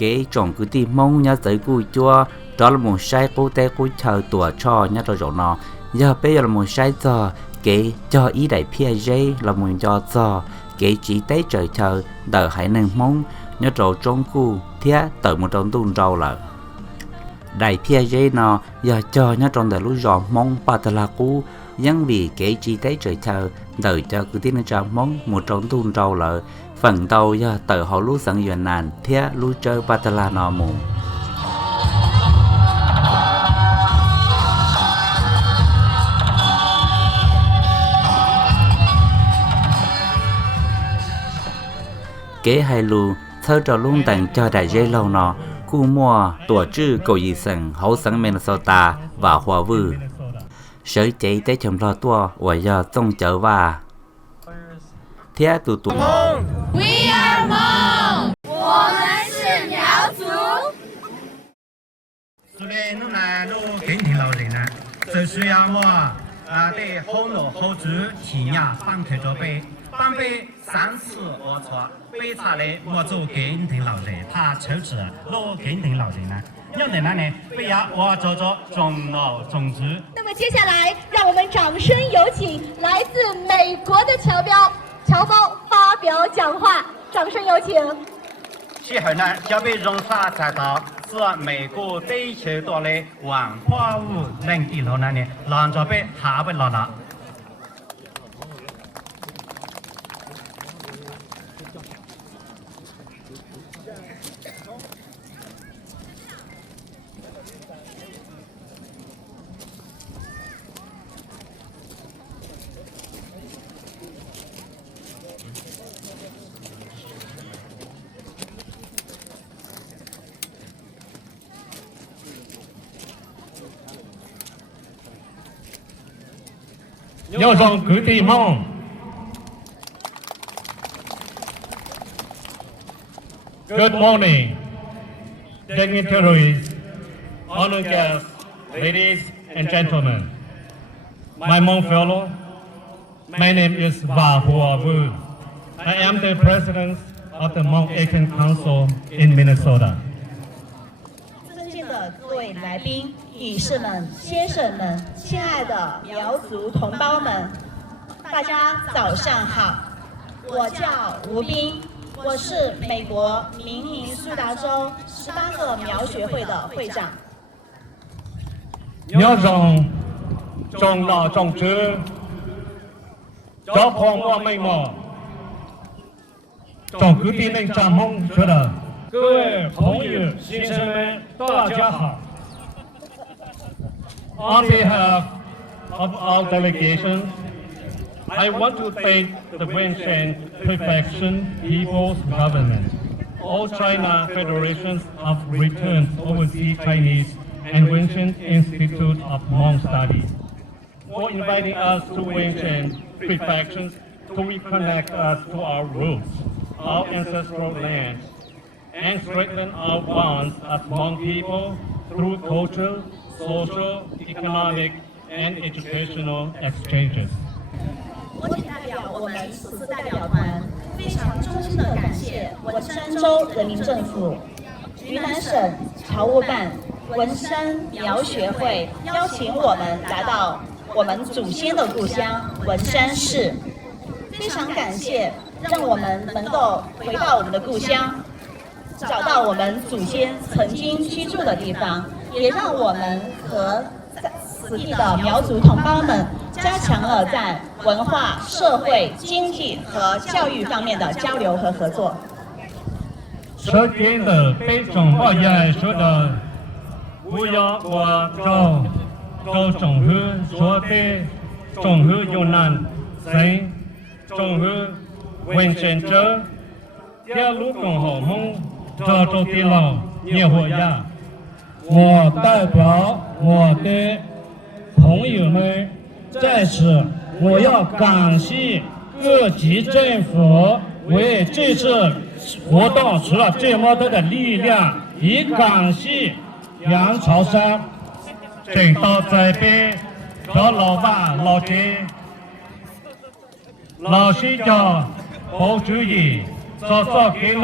cái trồng cứ tìm mong nhớ tới cùi chua đó là một sai cô té cùi chờ tuổi cho nhớ cho chỗ nó giờ bây giờ là một sai giờ cái cho ý đại phía dây là một cho cái chỉ tế trời chờ đợi hãy nên mong nhớ chỗ trong cu thiết tới một trong tuần rau là đại phía dây nó giờ cho nhớ trong đời lúc giòn mong bà ta là cú nhưng vì cái chỉ tế trời chờ đợi cho cứ tin cho mong một trong tuần rau là phần đầu giờ tới họ lúc sẵn duyên nàn thiết lúc chơi bà ta là nó mù kế hai lù thơ trò luôn tặng cho đại dây lâu nọ cu mua tổ chữ cầu gì sẵn hậu sẵn Minnesota và Hoa Vư sở chạy tới chồng lo tua và giờ tông trở và thế tụ tụ We are Hmong 我们是苗族所以侬呢侬今天老人呢就需要我对好罗好主体验放开着背放背3次我错背出来我做今天老人他抽脂老今天老人呢要在那呢不要我做中老种子那么接下来让我们掌声有请来自美国的侨胞发表讲话掌声有请之后呢就被荣萨才到是美国地球多的文化物能地头那里让着被下不落了要让各地梦 Good morning, dignitaries, honored guests, ladies and gentlemen. My Hmong fellow, my name is Va Hua Vu. I am the president of the Hmong Akan Council in Minnesota. 尊敬的各位来宾、女士们、先生们、亲爱的苗族同胞们，大家早上好。我叫吴斌，我是美国明尼苏达州18个苗学会的会长。要让种老种植，交朋我们么？种各地能长梦去了。各位朋友、先生们，大家好。On behalf of our delegation, I want to thank the Wenshan Prefection People's Government, all China Federations of Returned Overseas Chinese, and Wenshan Institute of Hmong Studies for inviting us to Wenshan Prefections to reconnect us to our roots, our ancestral lands, and strengthen our bonds as Hmong people through cultural, social, economic, and educational exchanges. 我仅代表我们此次代表团，非常衷心的感谢文山州人民政府、云南省侨务办、文山苗学会邀请我们来到我们祖先的故乡文山市。非常感谢，让我们能够回到我们的故乡，找到我们祖先曾经居住的地方，也让我们和此地的苗族同胞们加强了在文化、社会、经济和教育方面的交流和合作。首先的对中华人说的，不要我找中和说的中和有难生，中和文山州，铁路更好梦，找地老也活呀。我代表我的朋友们，在此我要感谢各级政府为这次活动出了这么多的力量，也感谢杨朝山领导这边和老爸、老爹、老师长、包主任早早给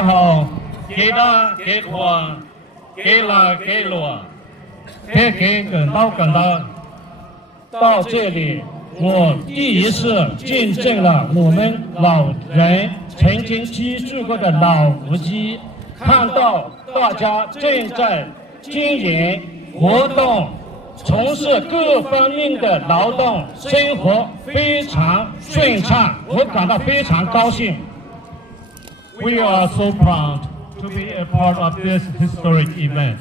好给大给宽，给拉给落，给更高更大。到这里，我第一次见证了我们老人曾经居住过的老屋基，看到大家正在经营活动，从事各方面的劳动，生活非常顺畅，我感到非常高兴。We are so proud to be a part of this historic event,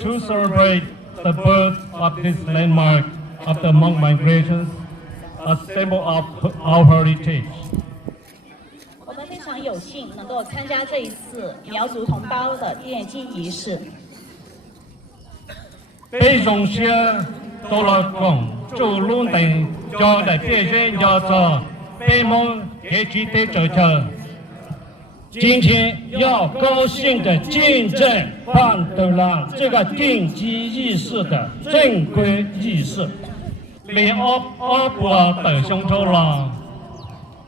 to celebrate the birth of this landmark of the Hmong migrations, a symbol of our heritage. 我们非常有幸能够参加这一次苗族同胞的奠基仪式。被中些到了广州龙等教的别人要做被蒙给举的这个。今天要高兴地见证办得了这个奠基仪式的正规仪式。连阿伯的兄弟了，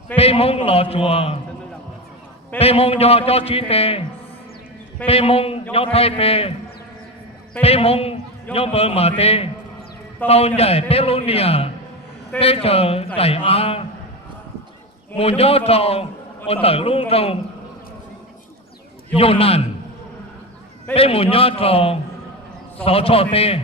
被蒙了做，被蒙要交举的，被蒙要抬的，被蒙要不马的，到日被路尼啊，被着在啊，我要找我的路中。有难，被母鸟找扫草的。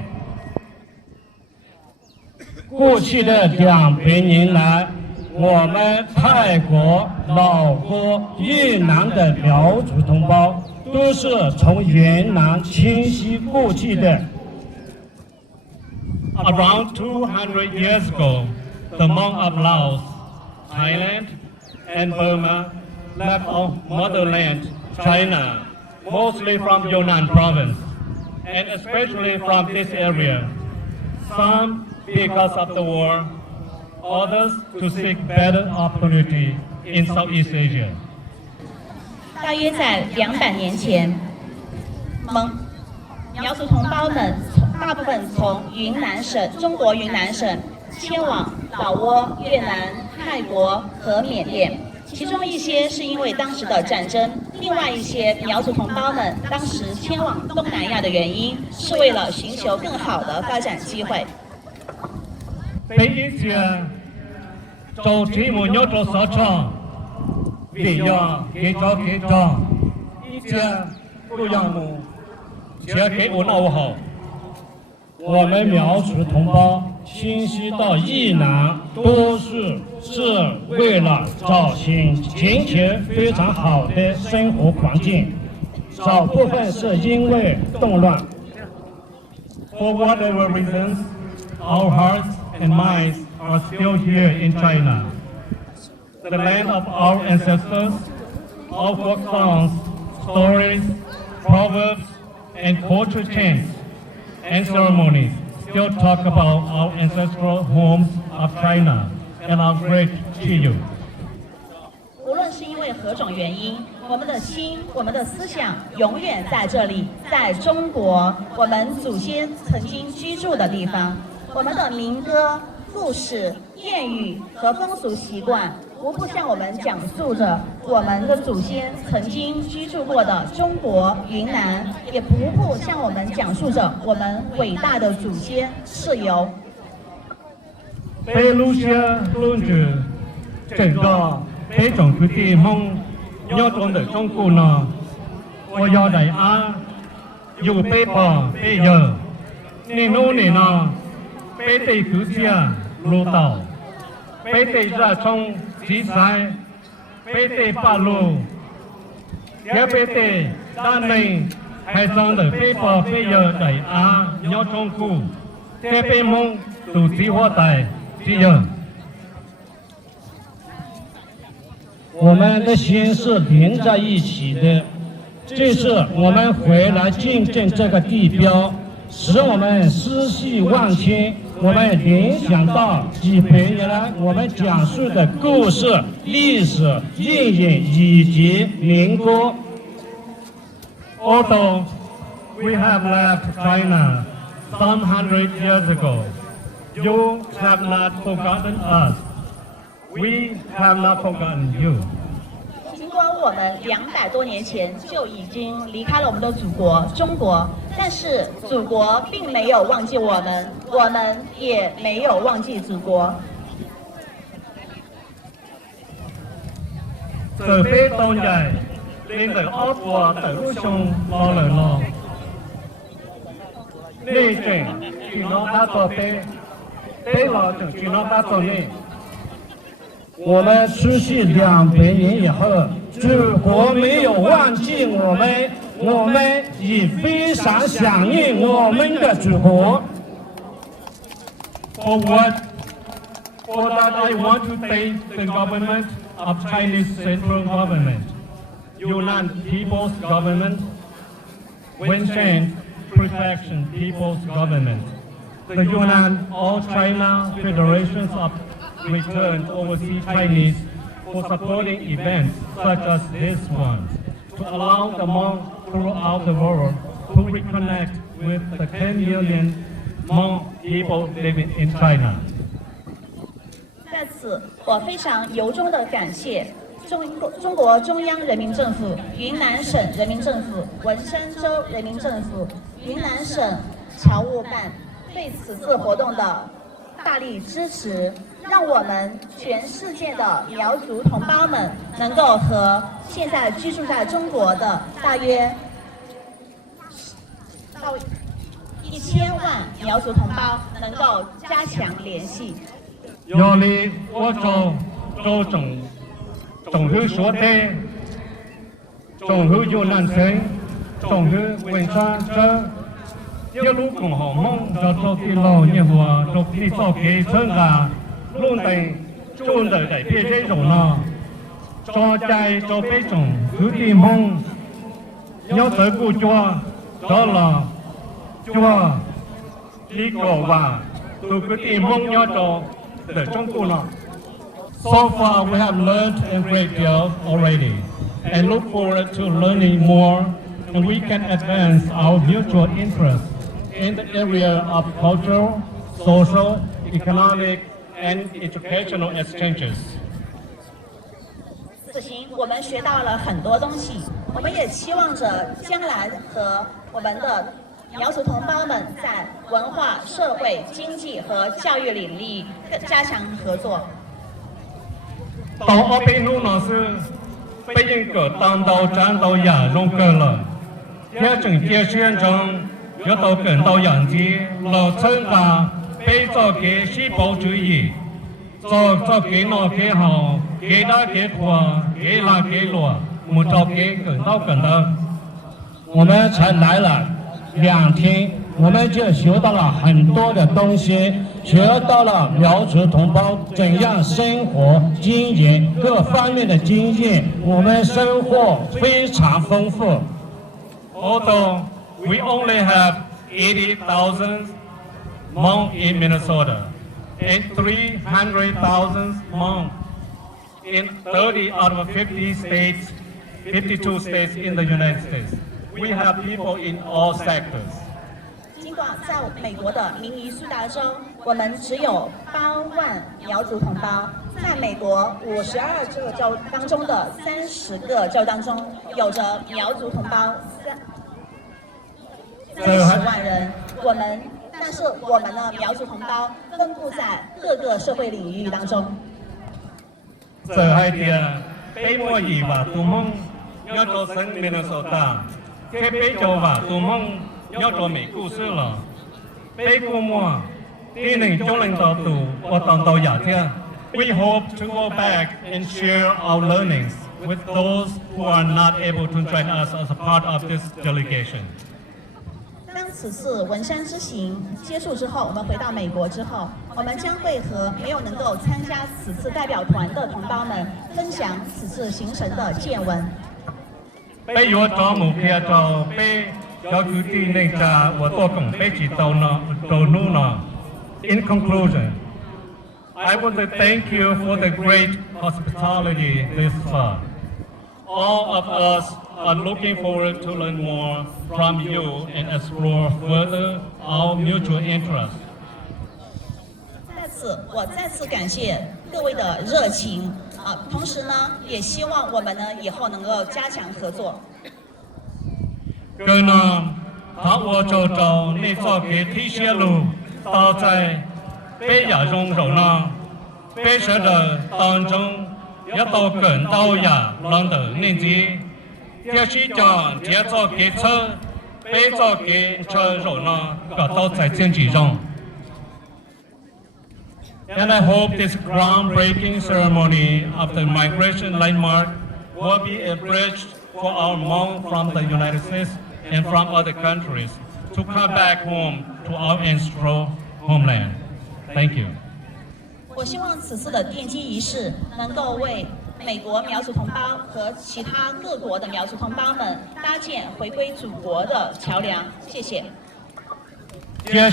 过去的200年来，我们泰国、老挝、越南的苗族同胞都是从云南迁徙过去的。Around 200 years ago, the Hmong of Laos, Thailand, and Burma left our motherland. China, mostly from Yunnan province, and especially from this area. Some because of the war, others to seek better opportunity in Southeast Asia. 大约在200年前，苗族同胞们大部分从云南省、中国云南省迁往老挝、越南、泰国和缅甸。其中一些是因为当时的战争，另外一些苗族同胞们当时迁往东南亚的原因是为了寻求更好的发展机会。第一些做题目要做啥场，你要给找，一些不要么，先给我闹好。我们苗族同胞迁徙到越南，多数是为了找寻前景非常好的生活环境，少部分是因为动乱。For whatever reasons, our hearts and minds are still here in China, the land of our ancestors. Our folk songs, stories, proverbs, and culture chants and ceremonies still talk about our ancestral homes of China and are great to you. 无论是因为何种原因，我们的心、我们的思想永远在这里，在中国，我们祖先曾经居住的地方。我们的民歌、故事、谚语和风俗习惯，无不向我们讲述着我们的祖先曾经居住过的中国云南，也无不向我们讲述着我们伟大的祖先是由被路线论据整个被中国的梦要中的中国呢，我要来啊，有被迫被有，你努力呢，被对国家路道，被对热衷题材，被对八路，也被对单内海上的被迫被有来啊，要中国，这被梦都计划在。我们的心是连在一起的，这次我们回来见证这个地标，使我们思绪万千。我们联想到几百年来我们讲述的故事、历史、谚语以及民歌。Although we have left China some 100 years ago, you have not forgotten us. We have not forgotten you. 尽管我们200多年前就已经离开了我们的祖国中国，但是祖国并没有忘记我们，我们也没有忘記祖國。từ phía tôn dài lên từ ốc của từ lúc sông lo lời lo đi chuyển chỉ nó đã tổ tế tế lo chỉ nó đã tổ nên 我们失去200年以后，祖国没有忘记我们，我们也非常想念我们的祖国。For that, I want to thank the government of Chinese central government, Yunnan People's Government, Wenshan Prefecture People's Government, the Yunnan All China Federations of Returned Overseas Chinese for supporting events such as this one, to allow the Hmong throughout the world to reconnect with the 10 million Hmong people living in China. 在此，我非常由衷地感谢中国中央人民政府、云南省人民政府、文山州人民政府、云南省侨务办对此次活动的大力支持，让我们全世界的苗族同胞们能够和现在居住在中国的大约到1000万苗族同胞能够加强联系。有理我州总会说的，总会有南城，总会文山州，一路共好梦，就做的老年话，做的做给村啊，弄得做的在别这种呢，做在做这种有的梦，要得过做了做一个吧，都个的梦要做。So far, we have learned a great deal already, and look forward to learning more, and we can advance our mutual interests in the area of cultural, social, economic, and educational exchanges. 此行我们学到了很多东西，我们也期望着将来和我们的苗族同胞们在文化、社会、经济和教育领域加强合作。到那边路呢是被人个当到战到亚中个了，要整届县城要到跟到洋街老村啊，被做给细胞主义，做给那给好，给他给垮，给拉给落，没做给跟到。我们才来了2天，我们就学到了很多的东西，学到了苗族同胞怎样生活、经营各方面的经验，我们收获非常丰富。Although we only have 80,000 Hmong in Minnesota and 300,000 Hmong in 30 out of 50 states, 52 states in the United States. We have people in all sectors. 尽管在美国的明尼苏达州，我们只有8万苗族同胞，在美国52个州当中的30个州当中，有着苗族同胞30万人。但是我们的苗族同胞分布在各个社会领域当中。这还点，北莫伊吧，杜蒙要做省民的首大。在北州吧，杜蒙要做美故事了。北古莫，第2中领导度，我当到亚天。We hope to go back and share our learnings with those who are not able to join us as a part of this delegation. 当此次文山之行结束之后，我们回到美国之后，我们将会和没有能够参加此次代表团的同胞们分享此次行程的见闻。被我招募片招被要具体那家我多共被指导呢，走路呢。In conclusion, I want to thank you for the great hospitality this far. All of us are looking forward to learn more from you and explore further our mutual interests. 我再次感谢各位的热情同时呢，也希望我们呢以后能够加强合作。更呢，我就找你做给这些路，都在北亚融入呢，北社的当中，也都更到呀，让的年纪，也是将这做给车，北做给车融呢，个都在经济中。And I hope this groundbreaking ceremony of the migration landmark will be a bridge for our Hmong from the United States and from other countries to come back home to our ancestral homeland. Thank you. 我希望此次的奠基仪式能够为美国苗族同胞和其他各国的苗族同胞们搭建回归祖国的桥梁。谢谢。在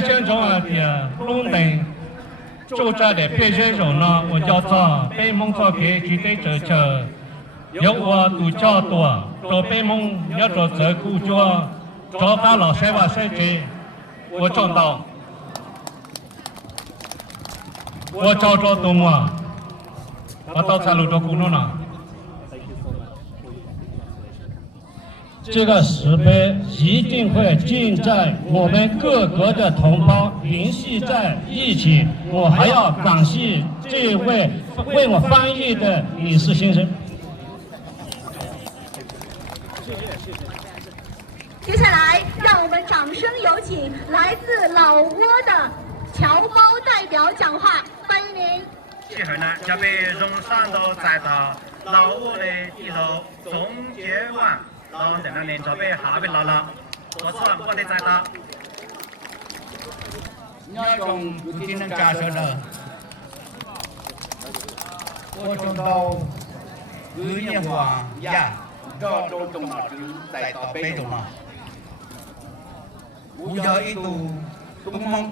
现场的龙灯住在的北线上呢，我叫做北蒙做给具体这些，有我都较多，到北蒙要做这古脚，做到了7万设计，我找到，我找着东啊，我到财路做古弄了。这个石碑一定会尽在我们各国的同胞联系在一起。我还要感谢这位为我翻译的李氏先生。接下来，让我们掌声有请来自老挝的侨胞代表讲话，欢迎您。之后呢，就被荣山都载到老挝的地头中街湾。然后在那里就被下边了，我是我的在的。我从不停的感受到，我从到2年华呀，到中老师再到北中了，我要一度东蒙，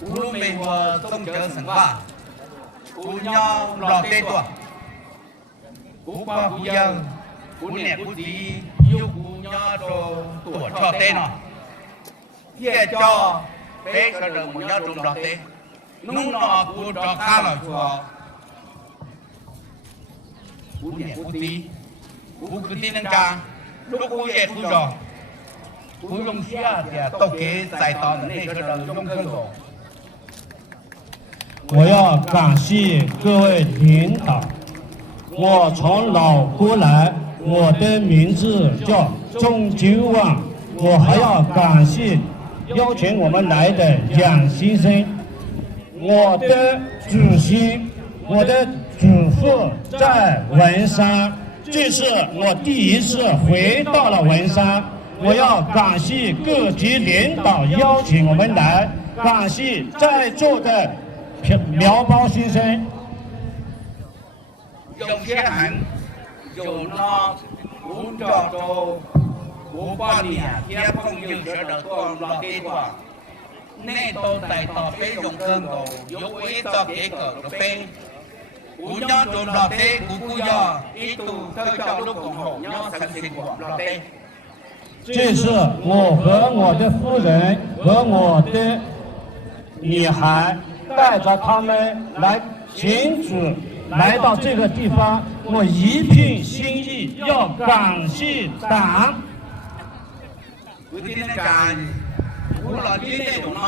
我美国宗教神话，我要老得多，不怕不要。姑娘姑弟有姑娘做多少代呢？也叫北个人我要种老代，弄了不着看了说，姑娘姑弟，不姑弟能干，如果也不着，不用下的都给在当的那个人用可做。我要感谢各位领导，我从老挝来。我的名字叫钟九旺，我还要感谢邀请我们来的杨先生。我的祖先，我的祖父在文山，这是我第一次回到了文山。我要感谢各级领导邀请我们来，感谢在座的苗胞先生。有些人。有那工作中5、8年，天朋友说的多老的多，那都在到北中更高，有为到这个北，姑娘做老的，姑娘一度都叫老公后，娘生情况老的。这是我和我的夫人和我的女孩带着他们来行主。来到这个地方，我一片心意，要感谢党。我今天干，我老弟那种呢，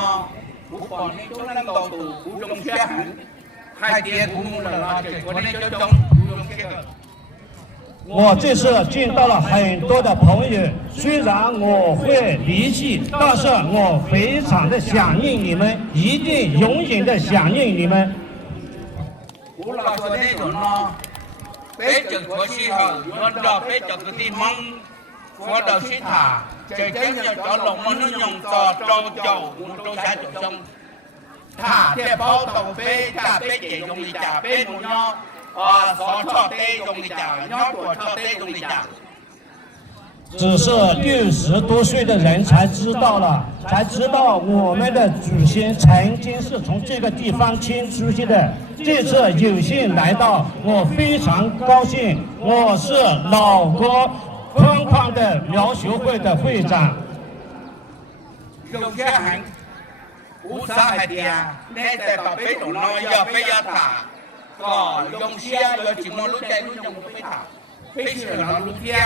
我帮你都能到都不用血痕，还结婚了，这我那就中不用血痕。我这次见到了很多的朋友，虽然我会离去，但是我非常的想念你们，一定永远的想念你们。我老说那种呢，北京过去后，按照北京的地方，说到其他，这真要叫龙门的用着周教，我周下就中，他这包到北加北京用的加北木鸟，少朝得用的加，鸟多朝得用的加。只是60多岁的人才知道了，才知道我们的祖先曾经是从这个地方迁出去的。这次有幸来到，我非常高兴。我是老挝宽宽的苗学会的会长。有些人， cú xã hai tia nên tại tàu bế tổng nó giờ bây giờ thả có lông xe rồi chỉ muốn lúc chạy lúc trong một bế thả bế sửa nó lúc kia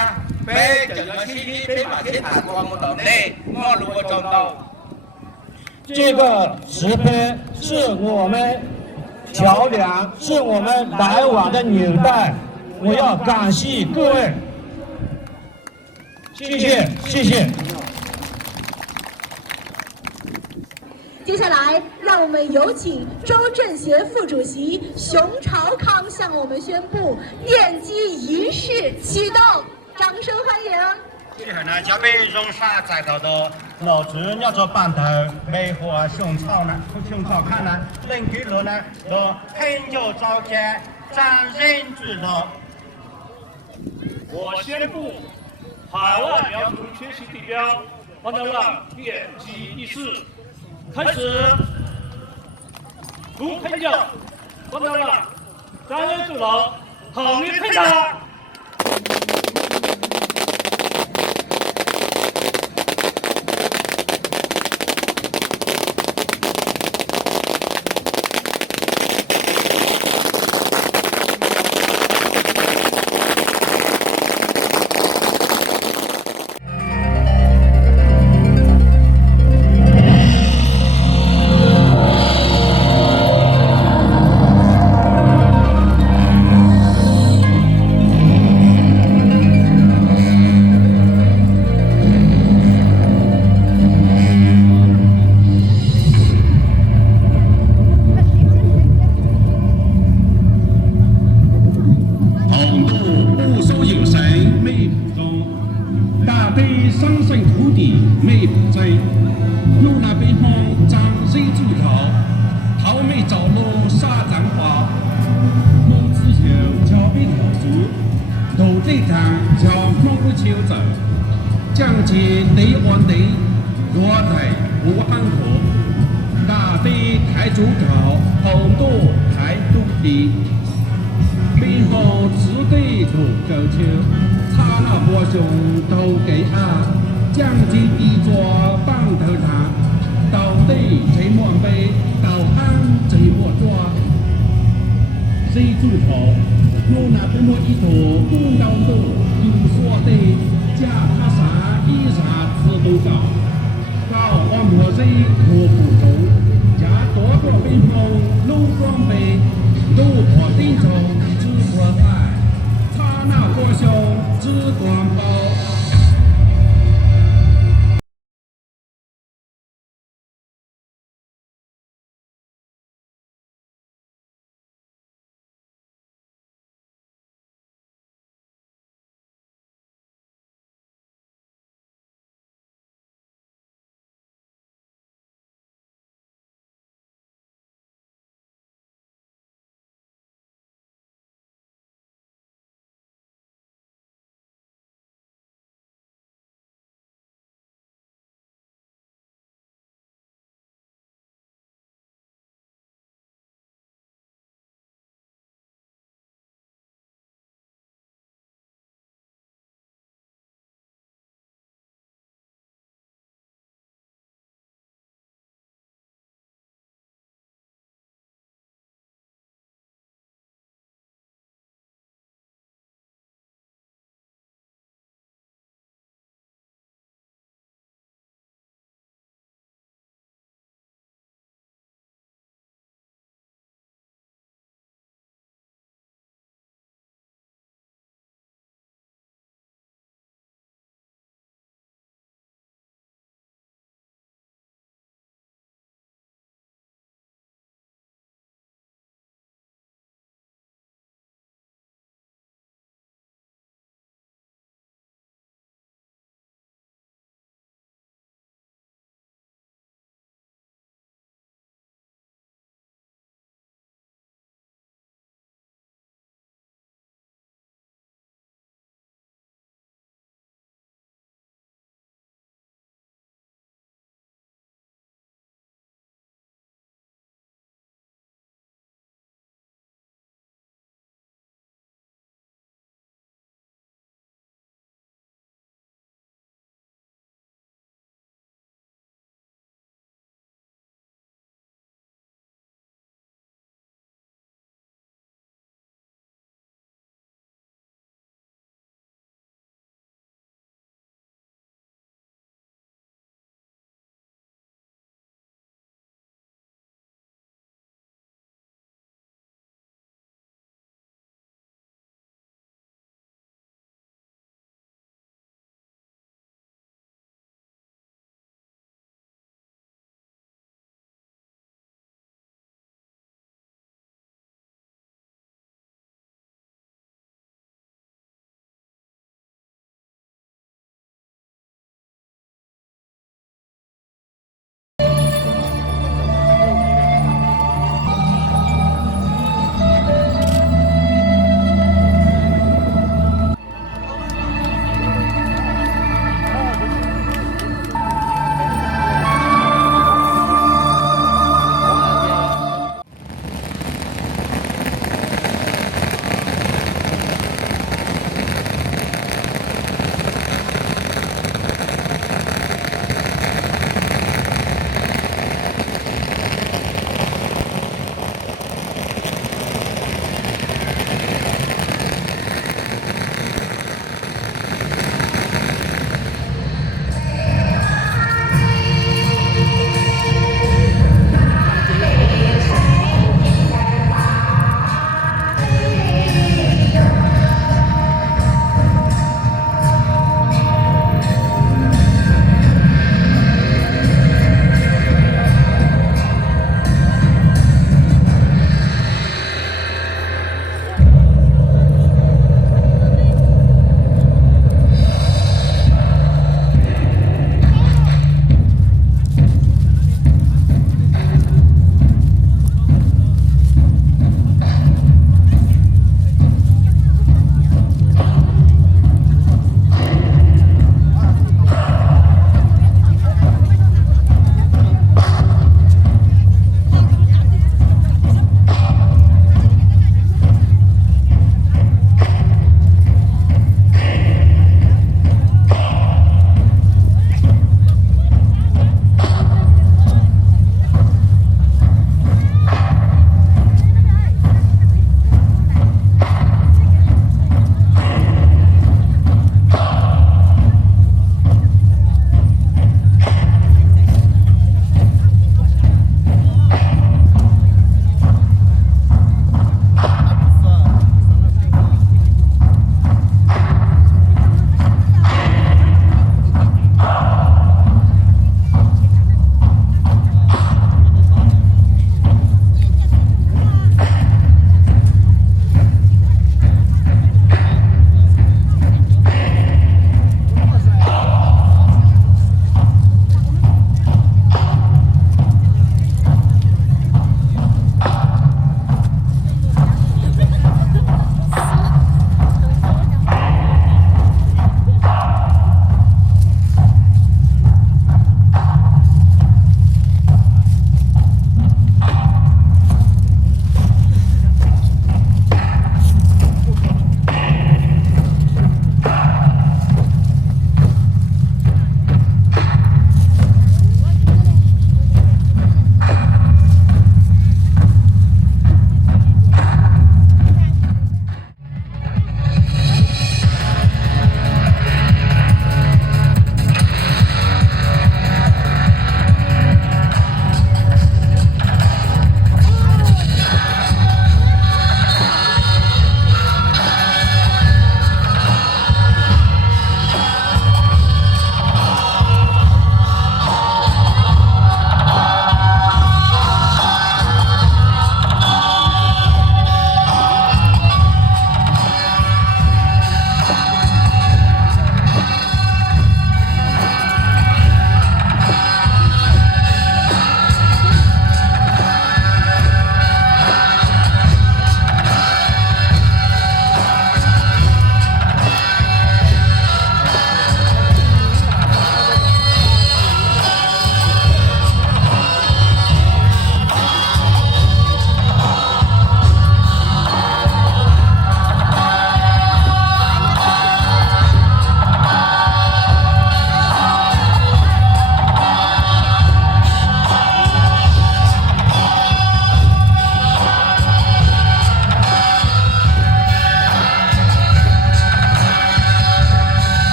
bế chở nó xí đi bế mà chết thả qua một tàu đây ngon lúc ở trong tàu 这个石碑是我们桥梁，是我们来往的纽带。我要感谢各位，谢谢，谢谢。接下来，让我们有请周政协副主席熊朝康向我们宣布奠基仪式启动，掌声欢迎。 之後呢，就俾用沙在頭度攞住一咗板頭，美和熊草呢，熊草看呢，另幾路呢，都很有朝氣，展人之道。我宣布，海外苗族迁徙地标黄牛浪奠基仪式开始。不看叫，黄牛浪，咱人主老，好运开打。将其内安地落在武安河，大地太祖朝，红多太土地，北方子弟土高丘，刹那波雄都给啊，将其一抓棒头塔，到地最莫背，到安最莫抓，谁主朝，我那边莫一头公道路，有说的加他啥。 依啥自都高，高我莫是我不中，加多多兵锋，路装备，路破顶中，只破爱，刹那国雄，只光宝。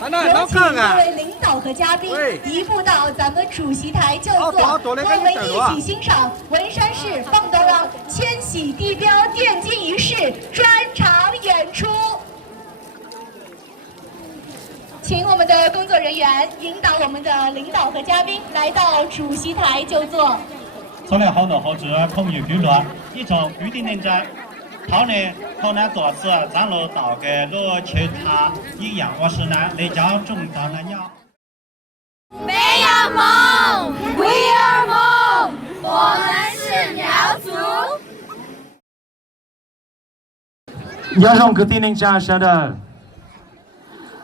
来，有请各位领导和嘉宾移步到咱们主席台就座，和我们一起欣赏文山市棒斗浪迁徙地标奠基仪式专场演出。请我们的工作人员引导我们的领导和嘉宾来到主席台就座。从来好多好处，空有聚落，一种预定人家。他呢，河南做事，咱路到个路其他一样，我是呢来家种到那鸟。没有梦 ，We are 梦，我们是苗族。Nhớ rong cứ tin anh cha sẽ đời.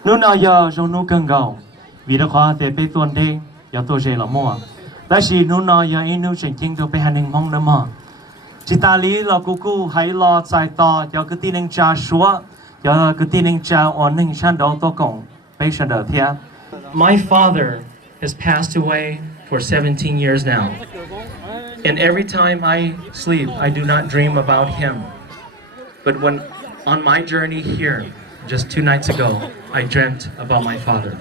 Nó nào giờ rong nó cần gạo, vì đó khó để bé tuần đi, giờ tôi sẽ làm mua. Tại vì nó nào giờ in nó chỉnh chính tôi bé hành hình mong nữa mà. Chỉ ta lý là cô hãy lo giải tỏ, giờ cứ tin anh cha xóa, giờ cứ tin anh cha ổn định sang đó tôi cũng bé sẽ đời theo. My father has passed away for 17 years now. And every time I sleep, I do not dream about him. But when on my journey here, just 2 nights ago, I dreamt about my father.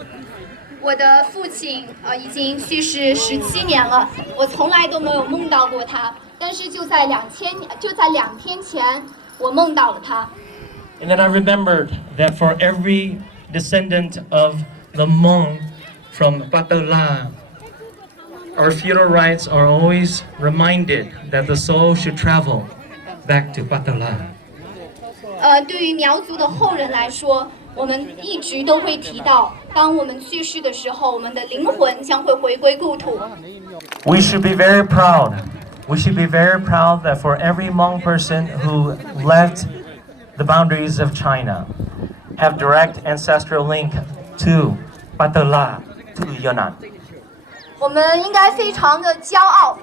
我的父亲已经去世17年了，我从来都没有梦到过他，但是就在2天前，我梦到了他。And then I remembered that for every descendant of the Hmong from Patala, our funeral rites are always reminded that the soul should travel back to Patala. 对于苗族的后人来说，我们一直都会提到，当我们去世的时候，我们的灵魂将会回归故土。We should be very proud. We should be very proud that for every Hmong person who left the boundaries of China, have direct ancestral link to Patala, to Yunnan. 我们应该非常的骄傲。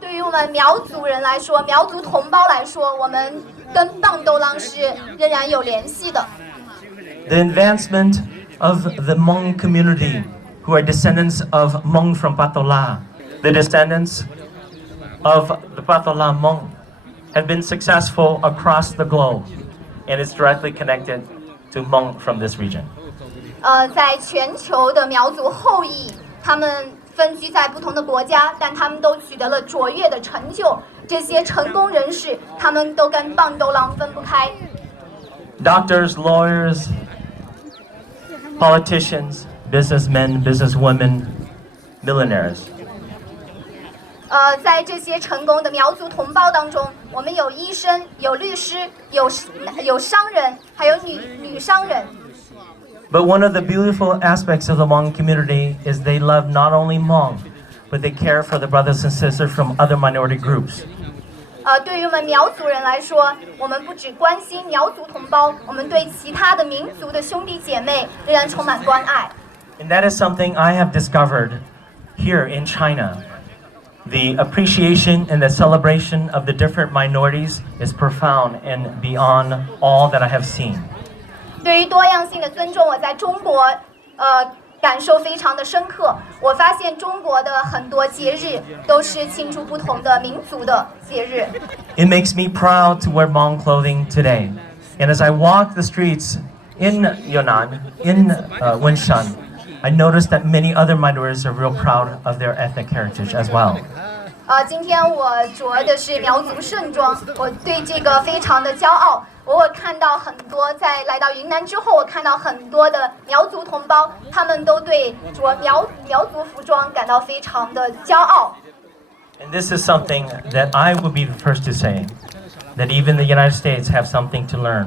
对于我们苗族人来说，苗族同胞来说，我们跟棒斗浪是仍然有联系的。The advancement of the Hmong community, who are descendants of Hmong from Patola, the descendants of the Patola Hmong, have been successful across the globe, and it's directly connected to Hmong from this region. 在全球的苗族后裔，他们分居在不同的国家，但他们都取得了卓越的成就。这些成功人士，他们都跟棒斗浪分不开。Doctors, lawyers, politicians, businessmen, businesswomen, millionaires. 在这些成功的苗族同胞当中，我们有医生、有律师、有商人，还有女商人。But one of the beautiful aspects of the Hmong community is they love not only Hmong, but they care for the brothers and sisters from other minority groups. 对于我们苗族人来说，我们不只关心苗族同胞，我们对其他的民族的兄弟姐妹仍然充满关爱。And that is something I have discovered here in China. The appreciation and the celebration of the different minorities is profound and beyond all that I have seen. 对于多样性的尊重，我在中国感受非常的深刻。我发现中国的很多节日都是庆祝不同的民族的节日。It makes me proud to wear Hmong clothing today. And as I walk the streets in Yunnan, in Wenshan, I noticed that many other minorities are real proud of their ethnic heritage as well. 今天我着的是苗族盛装，我对这个非常的骄傲。我看到很多在来到云南之后，我看到很多的苗族同胞，他们都对着苗族服装感到非常的骄傲。And this is something that I would be the first to say, that even the United States have something to learn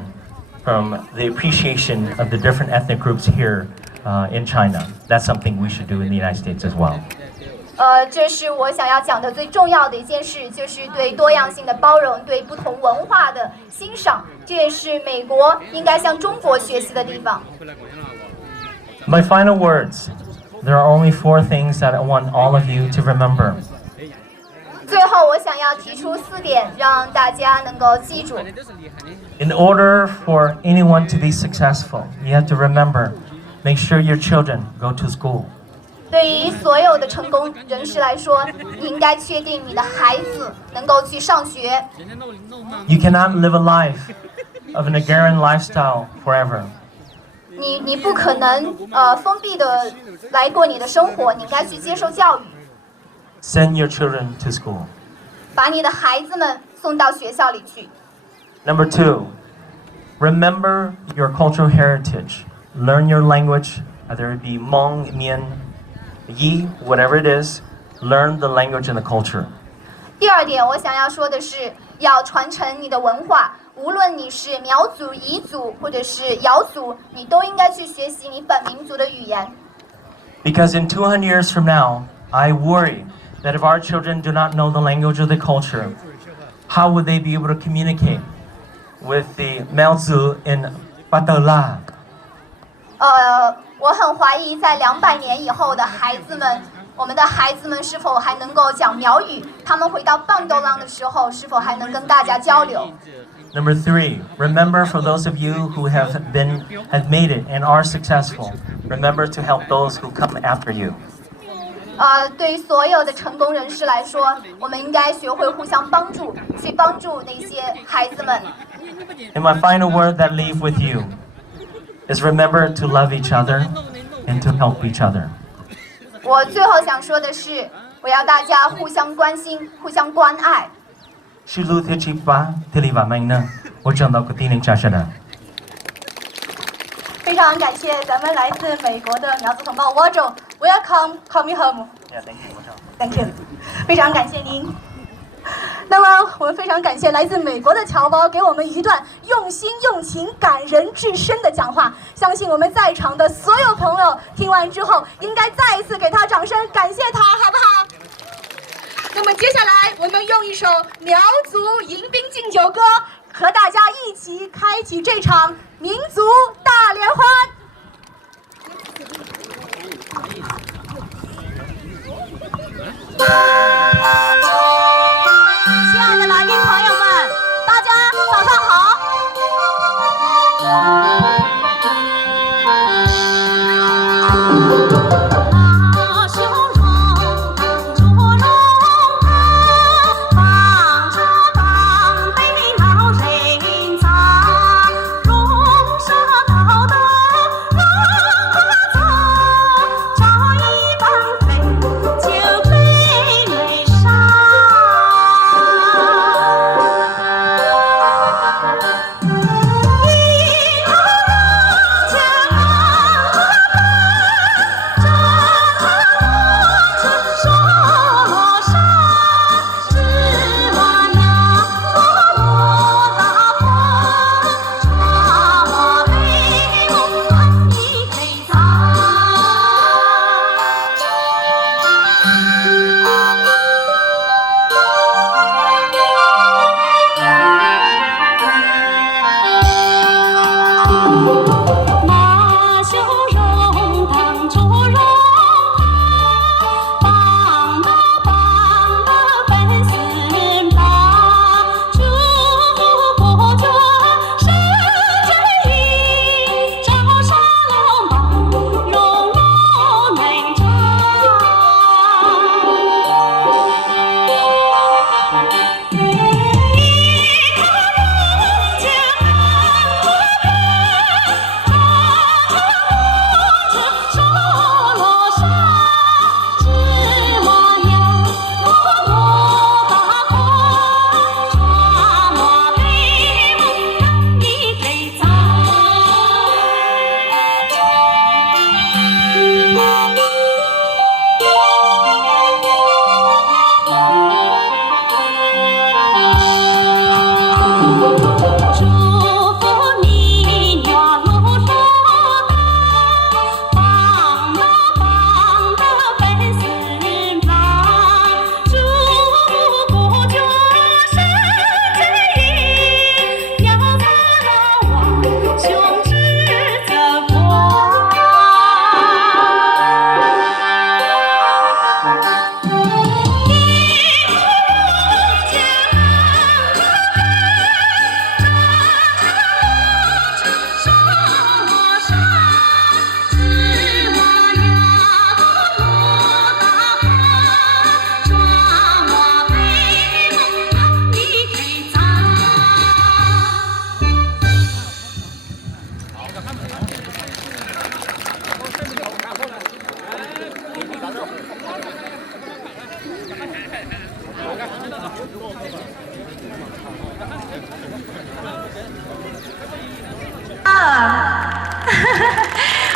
from the appreciation of the different ethnic groups here in China. That's something we should do in the United States as well. 这是我想要讲的最重要的一件事，就是对多样性的包容，对不同文化的欣赏，这也是美国应该向中国学习的地方。My final words, there are only 4 things that I want all of you to remember. 最后，我想要提出4点，让大家能够记住。In order for anyone to be successful, you have to remember, make sure your children go to school. 对于所有的成功人士来说，你应该确定你的孩子能够去上学。You cannot live a life of an agrarian lifestyle forever. 你不可能封闭的来过你的生活，你应该去接受教育。Send your children to school. 把你的孩子们送到学校里去。Number 2, remember your cultural heritage. Learn your language, whether it be Hmong, Mien, Yi, whatever it is. Learn the language and the culture. 第二点，我想要说的是，要传承你的文化。无论你是苗族、彝族或者是瑶族，你都应该去学习你本民族的语言。Because in 200 years from now, I worry that if our children do not know the language of the culture, how would they be able to communicate with the Miaozu in Batala? 我很怀疑在200年以后的孩子们，我们的孩子们是否还能够讲苗语？他们回到棒斗浪的时候，是否还能跟大家交流？ Number 3, remember for those of you who have made it and are successful, remember to help those who come after you. 对于所有的成功人士来说，我们应该学会互相帮助，去帮助那些孩子们。And my final word that leave with you is remember to love each other and to help each other. 我最后想说的是，我要大家互相关心，互相关爱。非常感谢咱们来自美国的苗族同胞沃州 ，Welcome, come home. Thank you. 非常感谢您。那么我们非常感谢来自美国的侨胞给我们一段用心用情、感人至深的讲话。相信我们在场的所有朋友听完之后，应该再一次给他掌声，感谢他，好不好？那么接下来我们用一首苗族迎宾敬酒歌，和大家一起开启这场民族大联欢。亲爱的来宾朋友们，大家早上好。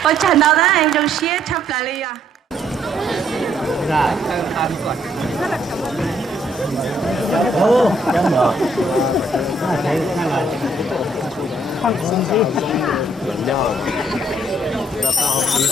我看到的那种血差不来了呀。哦，这样的。那谁看看？看空气。饮料。那大号皮是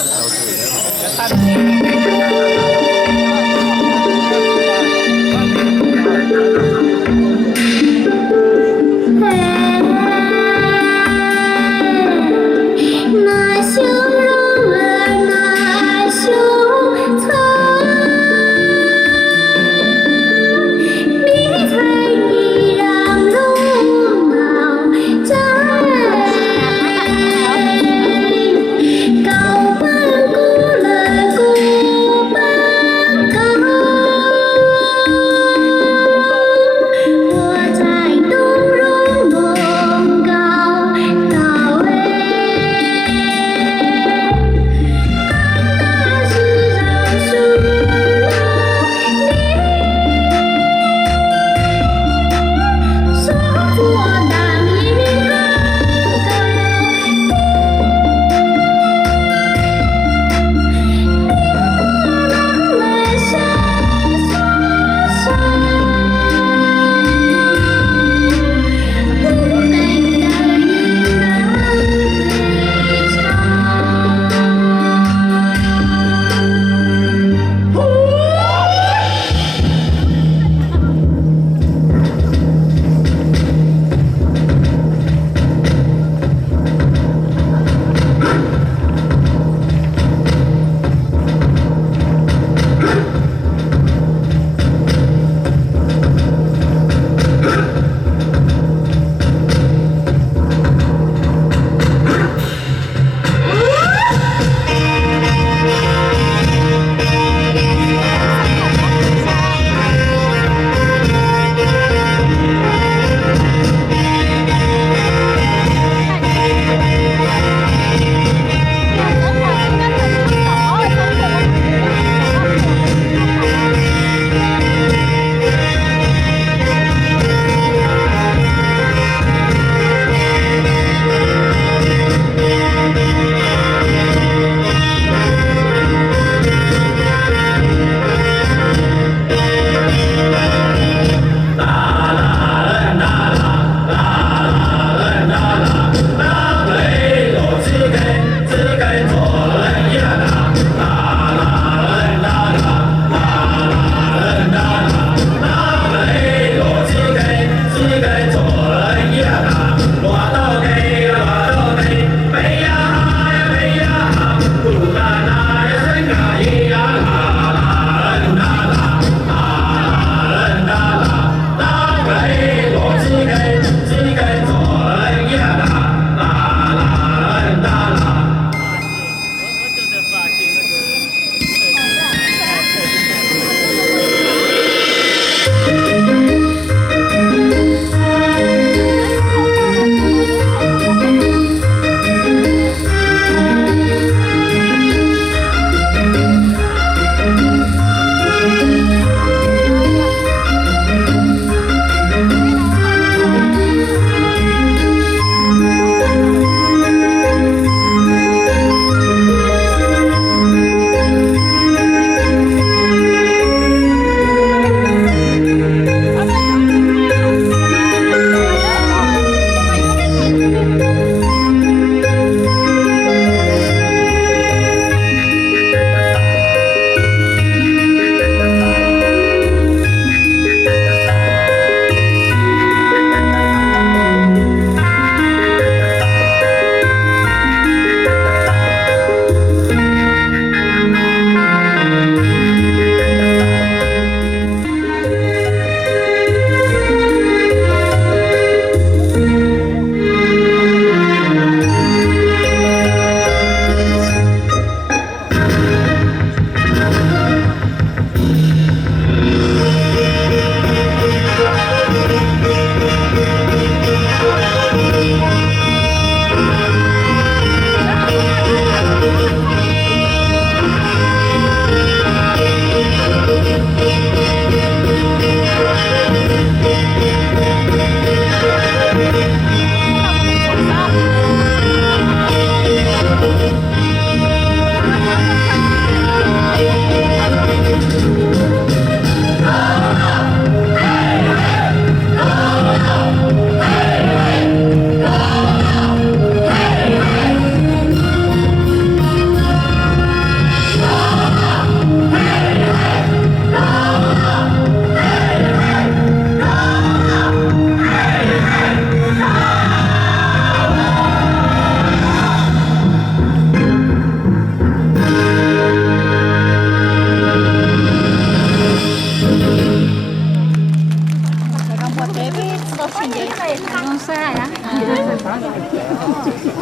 Con xe hả?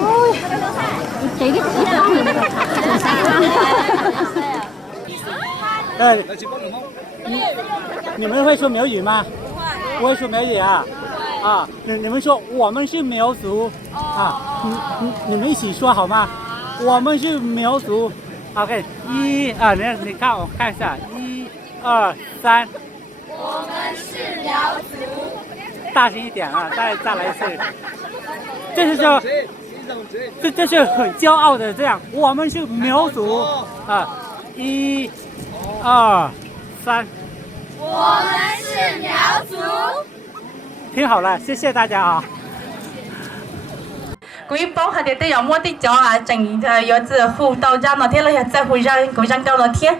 Ôi, chị cái chỉ đó对，你们会说苗语吗？不会说苗语啊？啊，你们说我们是苗族啊，你们一起说好吗？我们是苗族。OK， 你看我看一下，1、2、3。我们是苗族。大声一点啊！再来一次。这是很骄傲的这样，我们是苗族啊！1、2、3。我们是苗族。听好了，谢谢大家啊！quý bố hay để yo mua tí cho chẳng yo từ phụ tàu ra nó thế là tại phụ ra cũng chẳng đâu nó thế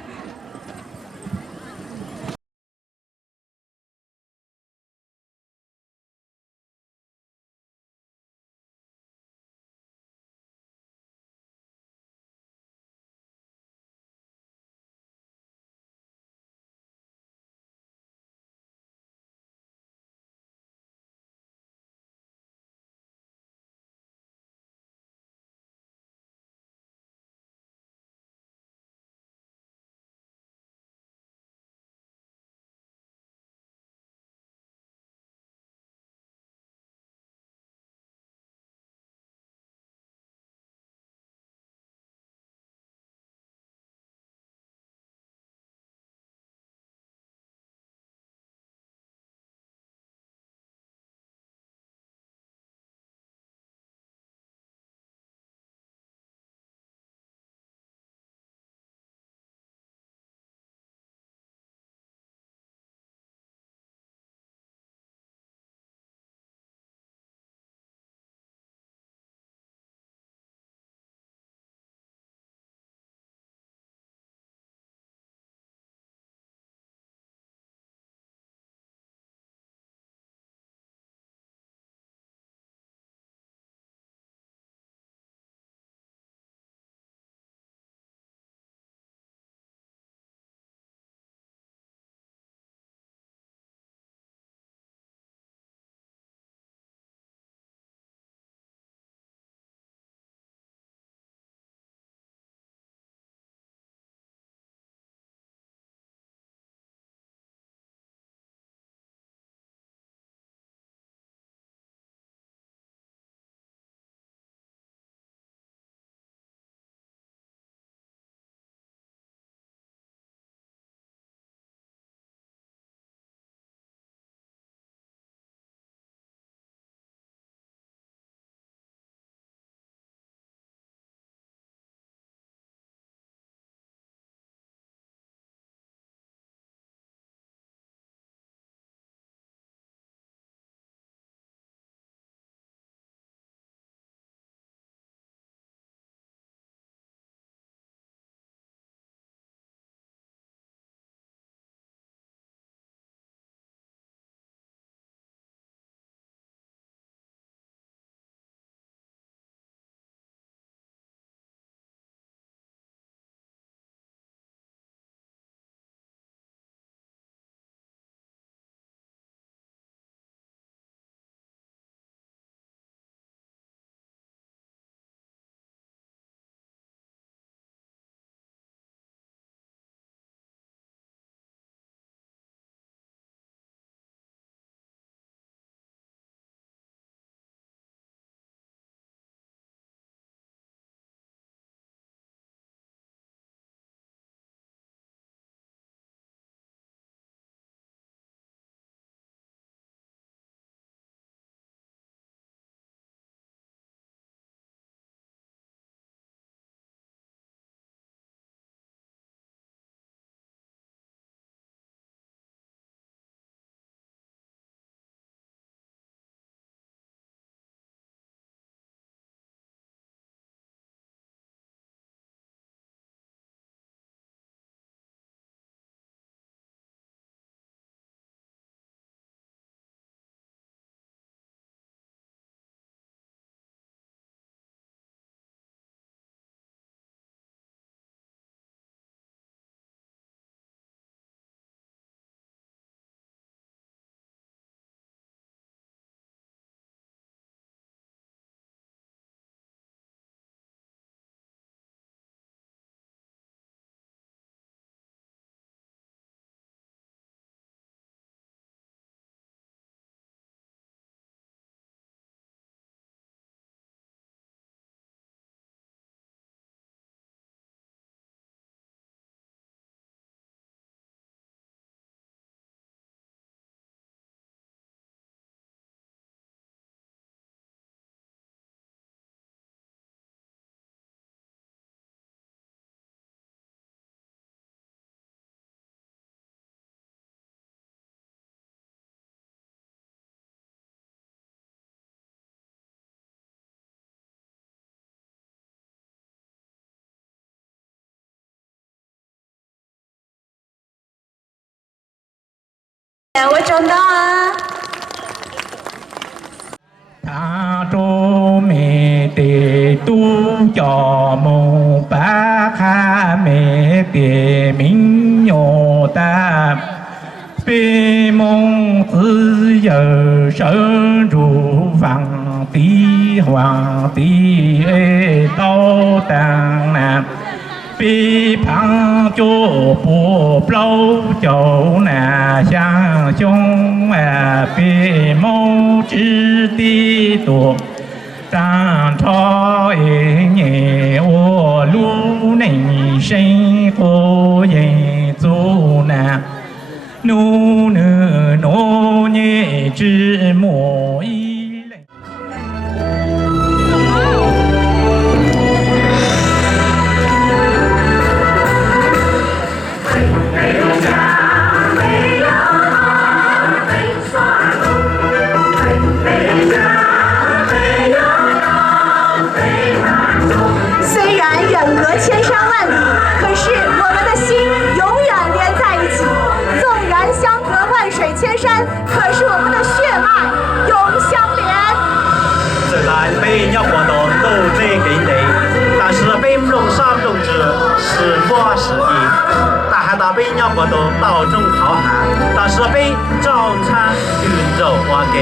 我长大。他做美的都叫梦巴卡美的民谣的，北梦自由深入房地皇帝高当南。北旁就不blow就那相兄啊，北梦之地多，张朝营我路内生活人足难，努年之莫一类。虽然远隔千山万里，可是我们的心永远连在一起。纵然相隔万水千山，可是我们的血脉永相连。虽然每一活动都在给你，但是北龙山种植是我是你。大海的每一活动道中浩瀚，但是被早餐宇宙我给。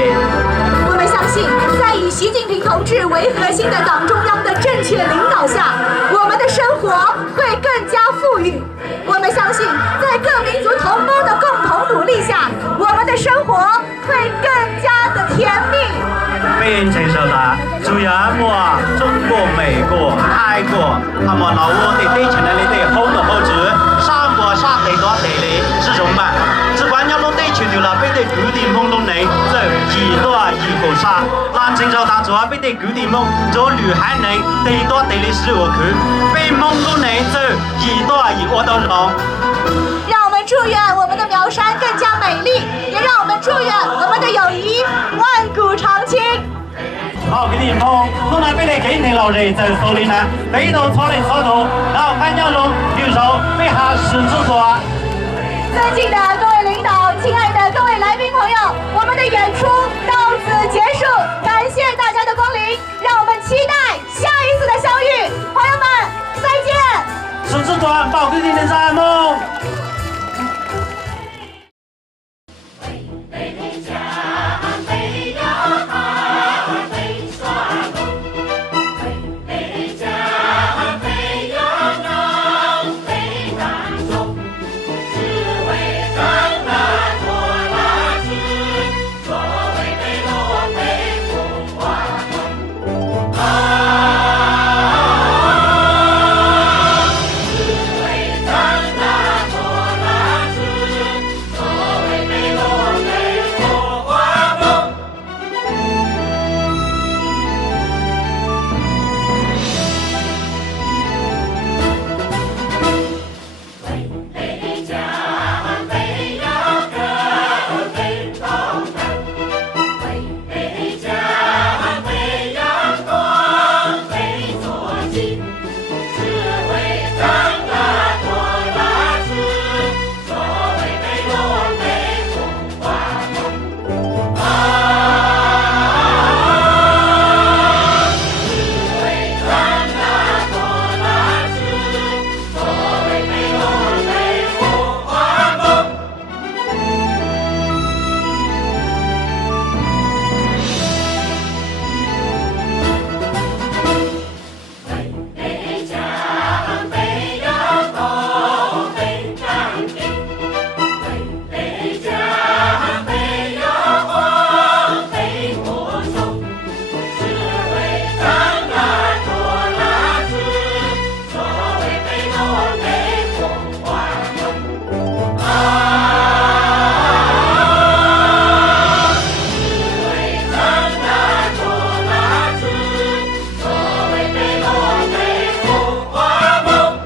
我们相信，在以习近平同志为核心的党中央的正确领导下，我们的生活会更加富裕。我们相信，在各民族同胞的共同努力下，我们的生活会更加的甜蜜。并承受的主要我中国、美国、泰国，他们老我的对前来的好多好处，三国杀地多地理是什么？只管要弄对全球了，被对古典梦中内这一多一个杀，南承受大主要被对古典梦做旅海内地多地理是我去，被梦中内这一多一我都让。让我们祝愿我们的苗山更加美丽，也让我们祝愿我们的友谊万古长青。好，给你碰，弄来被你给你老人在手里呢，背头搓来搓头，然后看见龙右手背下十字座。尊敬的各位领导，亲爱的各位来宾朋友，我们的演出到此结束，感谢大家的光临，让我们期待下一次的相遇，朋友们再见。十字座，报给你的山梦。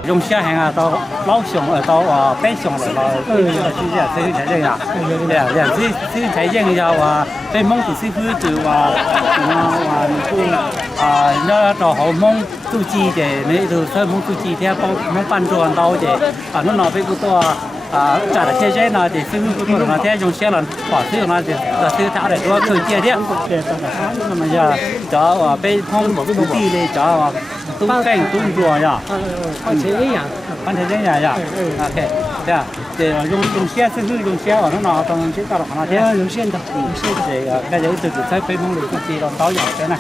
用小孩啊到老乡到北乡来了，这才这样，这才这样话，被蒙古师傅就话那到后蒙都知的，你就所以蒙都知，听帮帮搬砖到的，那那边个多 trả được thế giới nó thì sư phụ nó thế dùng xe là bỏ sư nó thì là sư thảo để tôi cứ chia thế mà giờ cho bên không một cái công ty này cho tung cảnh tung rùa nhá con thế giới nhá ok dạ để dùng xe sư phụ dùng xe ở nó còn chiếc tàu nó thế dùng xe thì cái giấy từ từ sai bên không được công ty nó tao nhỏ thế này